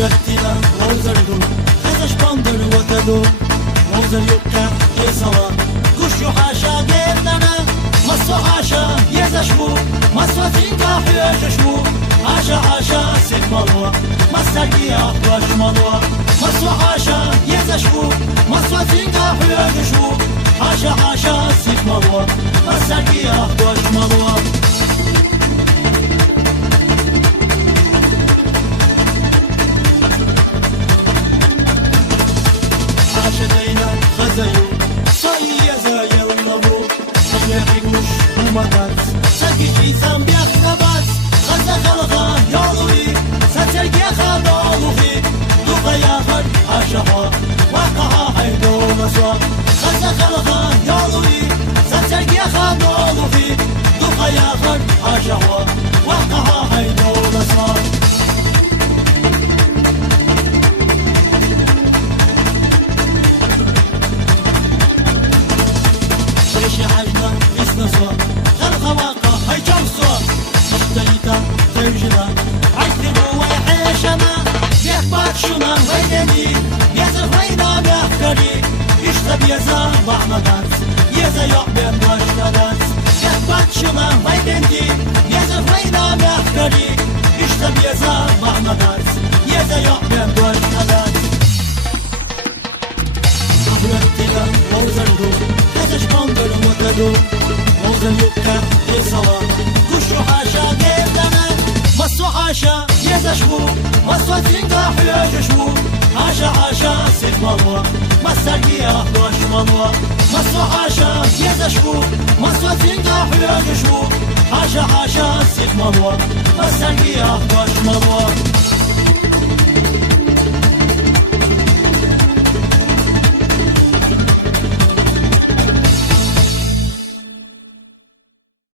يهتنا وزردو خزش باندر وتدو وزر يبقى يسوا كشو حاشا قيدنا مصو حاشا يزشمو مصو تنكا حيششمو حاشا حاشا سيد مالوا مسترقيا باش مالوا مصو حاشا يزشمو مصو تنكا حيششمو حاشا حاشا سيد مالوا مسترقيا باش مالوا شدينا خزيو صايا زايا ونبو يغيبوش ومدات ساكيشي سام بيخنبات خزا خلقا يالوي ساترقيا خدالوخي دوقا ياخر عشقا وقعا حيدو مسوا خزا خلقا يالوي ساترقيا خدالوخي دوقا ياخر عشقا وقعا حيدو مسوا خلقا واقع هاي جوصو مشتريتا ترجلا عيثبو ويحيشنا بيخبات شنا ويدني بيزر وينا بيخكري اشتا بيزا بعمدات يزا يقبم باشتدات بيخبات شنا ويدني بيزر وينا بيخكري اشتا بيزا بعمدات يزا يقبم باشتدات أبرتلا وزردو خزش باندر وتدو وزن يبقى يسوا كشو حاشا قيدنا مصو حاشا يزشمو مصو تنكا حيششمو حاشا حاشا سيد مالوا مسترقيا باش مالوا مصو حاشا يزشمو مصو تنكا حيششمو حاشا حاشا سيد مالوا مسترقيا باش مالوا